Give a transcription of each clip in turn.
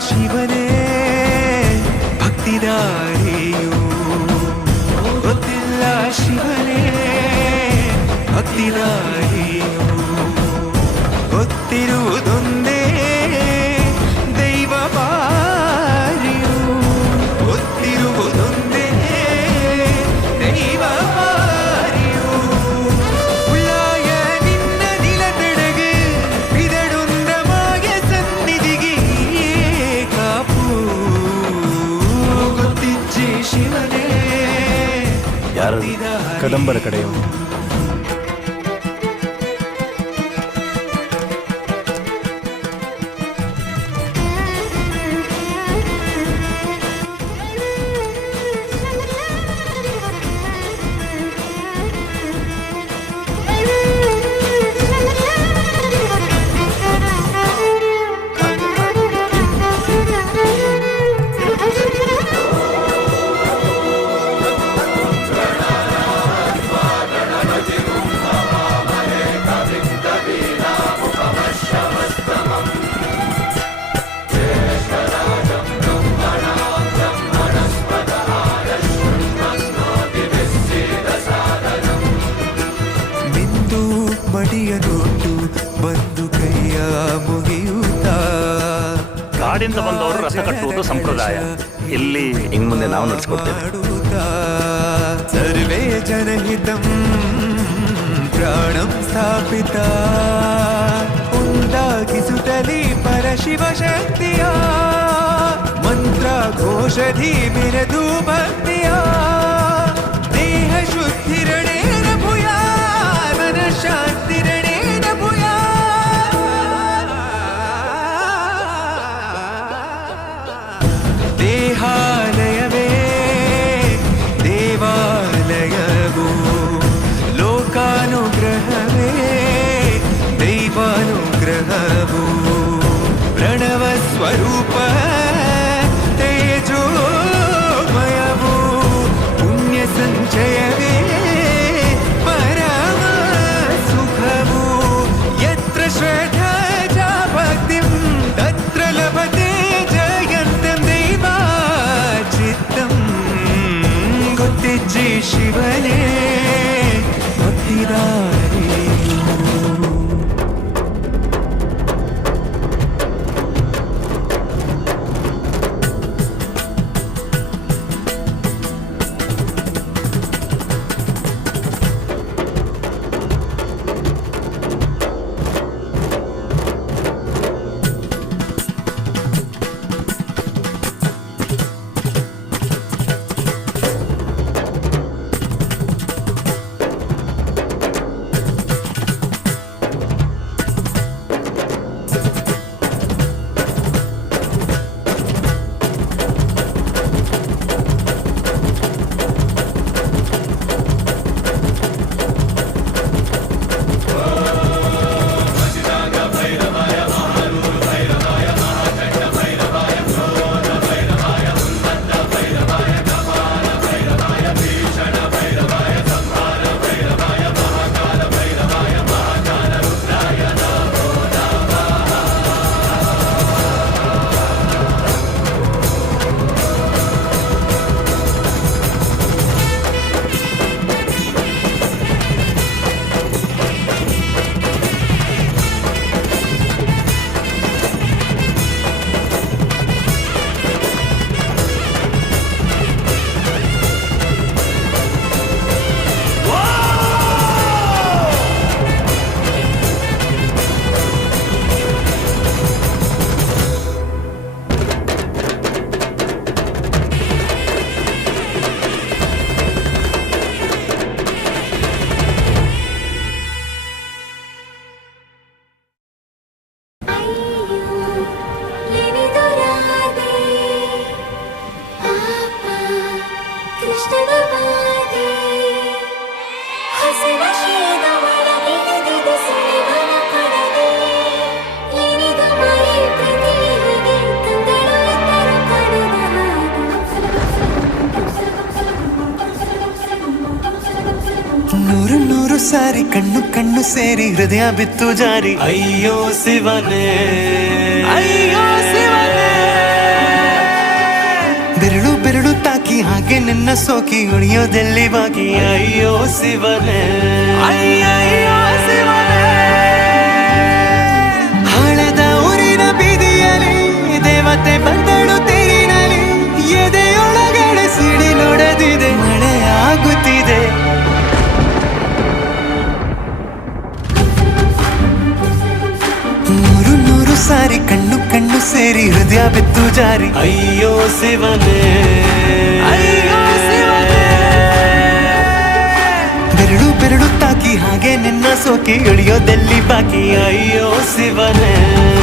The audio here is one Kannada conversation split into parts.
ശിവനെ ഭക്തിനാരെയോ ഒത്തില്ല ശിവനെ ഭക്തിനാരെ ಯಾರು? ಕದಂಬರ ಕಡೆಯವರು. ಕೈಯದೊಟ್ಟು ಬಂದು ಕೈಯ ಮುಗಿಯುತ್ತ? ಕಾಡಿಂದ ಬಂದವರು ರಸ ಕಟ್ಟುವುದು ಸಂಪ್ರದಾಯ. ಇಲ್ಲಿ ಇನ್ನು ಮುಂದೆ ನಾವು ನಡೆಸ್ಕೊಡ್ತೇವೆ. ಸರ್ವೇ ಜನಹಿತಂ ಪ್ರಾಣಂ ಸ್ಥಾಪಿತ? ಉಂದಾಗಿಸುತ್ತಲಿ ಪರಶಿವ ಶಕ್ತಿಯ? ಮಂತ್ರ ಘೋಷಧಿ ಮೆರೆದು ಭಕ್ತಿ ಸಾರಿ ಕಣ್ಣು ಕಣ್ಣು ಸೇರಿ ಹೃದಯ ಬಿತ್ತು ಜಾರಿ. ಅಯ್ಯೋ ಶಿವನೇ. ಅಯ್ಯೋ ಶಿವನೇ. ಬೆರಳು ಬೆರಳು ತಾಕಿ ಹಾಗೆ ನಿನ್ನ ಸೋಕಿ ಉಳಿಯೋದೆಲ್ಲಿ ಬಾಕಿ ಅಯ್ಯೋ ಶಿವನೇ. ಅಯ್ಯಯ್ಯೋ ಶಿವನೇ. ಹಳದ ಊರಿನ ಬೀದಿಯಲ್ಲಿ ದೇವತೆ ಬಂದಳು ತೇರಿನಲ್ಲಿ. ಎದೆಯೊಳಗಡೆ ಸಿಡಿ ನೋಡದಿದೆ ಮಳೆ ಆಗುತ್ತಿದೆ. ಸೇರಿ ಹೃದಯ ಬಿತ್ತು ಜಾರಿ. ಅಯ್ಯೋ ಶಿವನೇ. ಬೆರಳು ಬೆರಳು ತಾಕಿ ಹಾಗೆ ನಿನ್ನ ಸೋಕಿ ಇಳಿಯೋದೆಲ್ಲಿ ಬಾಕಿ? ಅಯ್ಯೋ ಶಿವನೇ.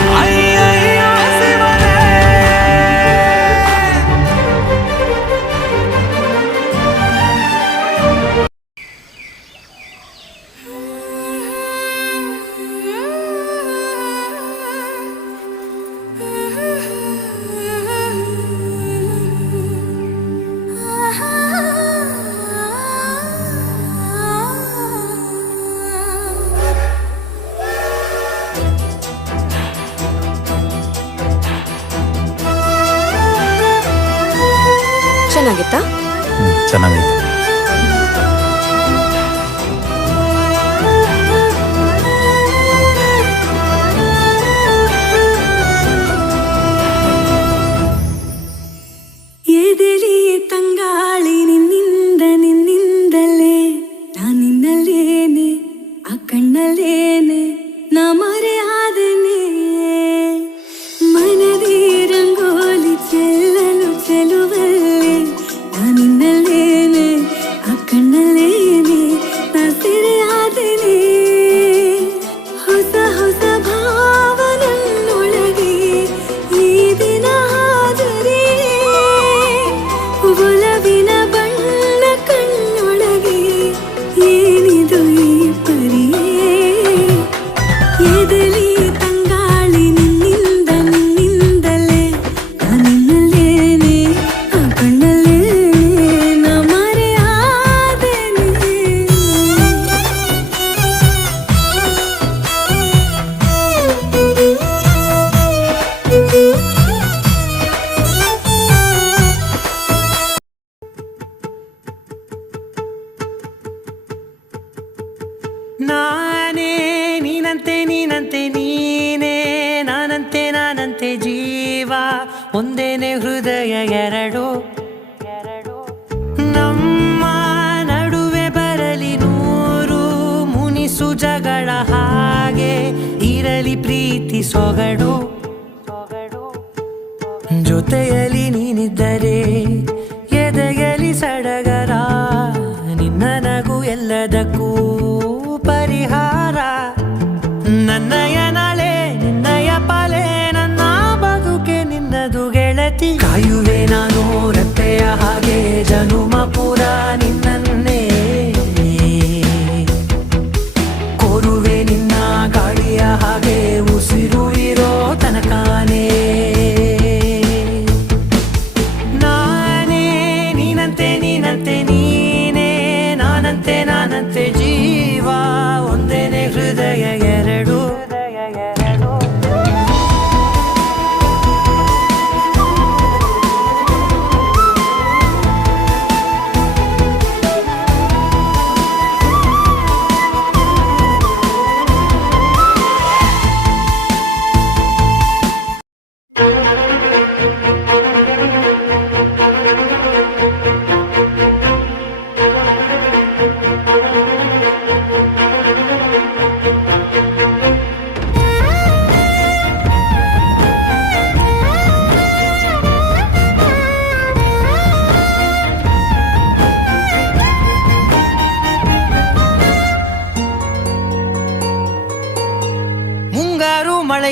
ಚೆನ್ನಾಗಿತ್ತಾ? ಚೆನ್ನಾಗೈತೆ. ನಾನೇ, ನೀನಂತೆ ನೀನಂತೆ, ನೀನೇ, ನಾನಂತೆ ನಾನಂತೆ ಜೀವ, ಒಂದೇನೆ ಹೃದಯ, ಎರಡು. ನಮ್ಮ ನಡುವೆ ಬರಲಿ ನೂರು, ಮುನಿಸು ಜಗಳ ಹಾಗೆ, ಇರಲಿ ಪ್ರೀತಿ ಸೊಗಡು. ಜೊತೆಯಲ್ಲಿ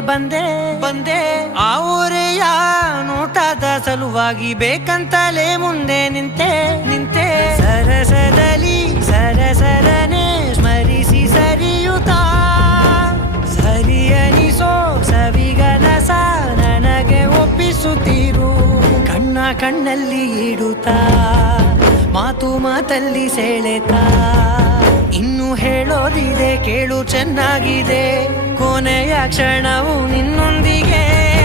ಬಂದೆ. ಬಂದೆ. ಆ ಊರೆಯ ನೋಟದ ಸಲುವಾಗಿ ಬೇಕಂತಲೇ ಮುಂದೆ ನಿಂತೆ. ನಿಂತೆ. ಸರಸದಲ್ಲಿ ಸರಸರನೆ ಸ್ಮರಿಸಿ ಸರಿಯುತ್ತಾ. ಸರಿಯನಿಸೋ ಸವಿಗನಸ ನನಗೆ ಒಪ್ಪಿಸುತ್ತೀರು. ಕಣ್ಣ ಕಣ್ಣಲ್ಲಿ ಇಡುತ್ತಾ, ಮಾತು ಮಾತಲ್ಲಿ ಸೆಳೆತಾ. ಇನ್ನು ಹೇಳೋದಿದೆ ಕೇಳು ಚೆನ್ನಾಗಿದೆ. ಕೊನೆಯ ಕ್ಷಣವು ನಿನ್ನೊಂದಿಗೆ.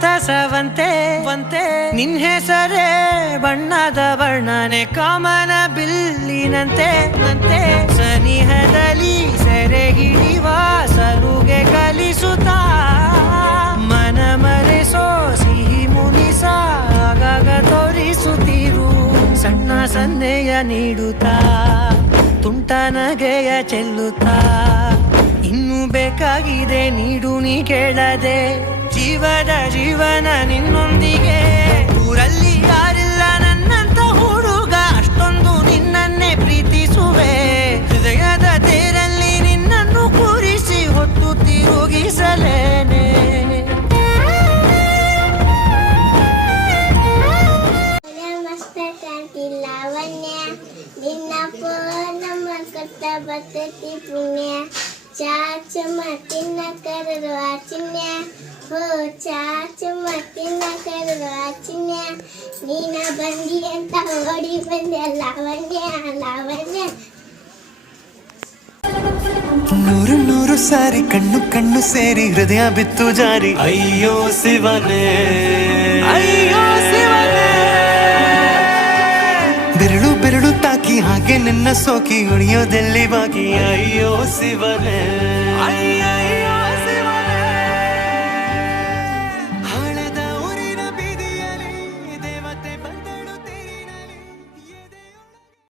ಸಂತಸವಂತೆ ವಂತೆ ನಿನ್ ಹೆಸರೇ ಬಣ್ಣದ ವರ್ಣನೆ, ಕಾಮನ ಬಿಲ್ಲಿನಂತೆ, ನಂತೆ. ಸನಿಹದಲ್ಲಿ ಸೆರೆ ಸರುಗೆ ಕಲಿಸುತ್ತಾ. ಮನ ಮರೆಸೋ ಸಿಹಿ ಮುನಿಸ ಆಗಾಗ ತೋರಿಸುತ್ತಿರು. ಸಣ್ಣ ಸನ್ನೆಯ ನೀಡುತ್ತಾ, ತುಂಟ ನಗೆಯ ಚೆಲ್ಲುತ್ತಾ. ಇನ್ನು ಬೇಕಾಗಿದೆ ನೀಡು ನೀ ಕೇಳದೆ. ಜೀವದ ಜೀವನ ನಿನ್ನೊಂದಿಗೆ. ಊರಲ್ಲಿ ಯಾರಿಲ್ಲ ನನ್ನಂತ ಹುಡುಗ, ಅಷ್ಟೊಂದು ನಿನ್ನನ್ನೇ ಪ್ರೀತಿಸುವೆ. ಹೃದಯದ ತೇರಲ್ಲಿ ನಿನ್ನನ್ನು ಕೂರಿಸಿ ಹೊತ್ತು ತಿರುಗಿಸಲೇನೆ. ಬರ್ತೈತಿ ಪುಣ್ಯ. ಚಾಚ ಮಾತಿನ ಕರೆದು ಆಚಿನ್ಯ. ಚಾಚ ಮತ್ತಿನ ಕರೆದು ನೀನ ಬಂದಿ ಅಂತ ಓಡಿ ಬಂದೆ ಲಾವಣ್ಯ ಲಾವಣ್ಯ ನೂರು ನೂರು ಸಾರಿ ಕಣ್ಣು ಕಣ್ಣು ಸೇರಿ ಹೃದಯ ಬಿತ್ತು ಜಾರಿ. ಅಯ್ಯೋ ಶಿವನೇ. ಅಯ್ಯೋ ಶಿವನೇ. ಬೆರಳು ಬೆರಳು ತಾಕಿ ಹಾಗೆ ನಿನ್ನ ಸೋಕಿ ಉಳಿಯೋದೆಲ್ಲಿ ಬಾಕಿ? ಅಯ್ಯೋ ಶಿವನೇ.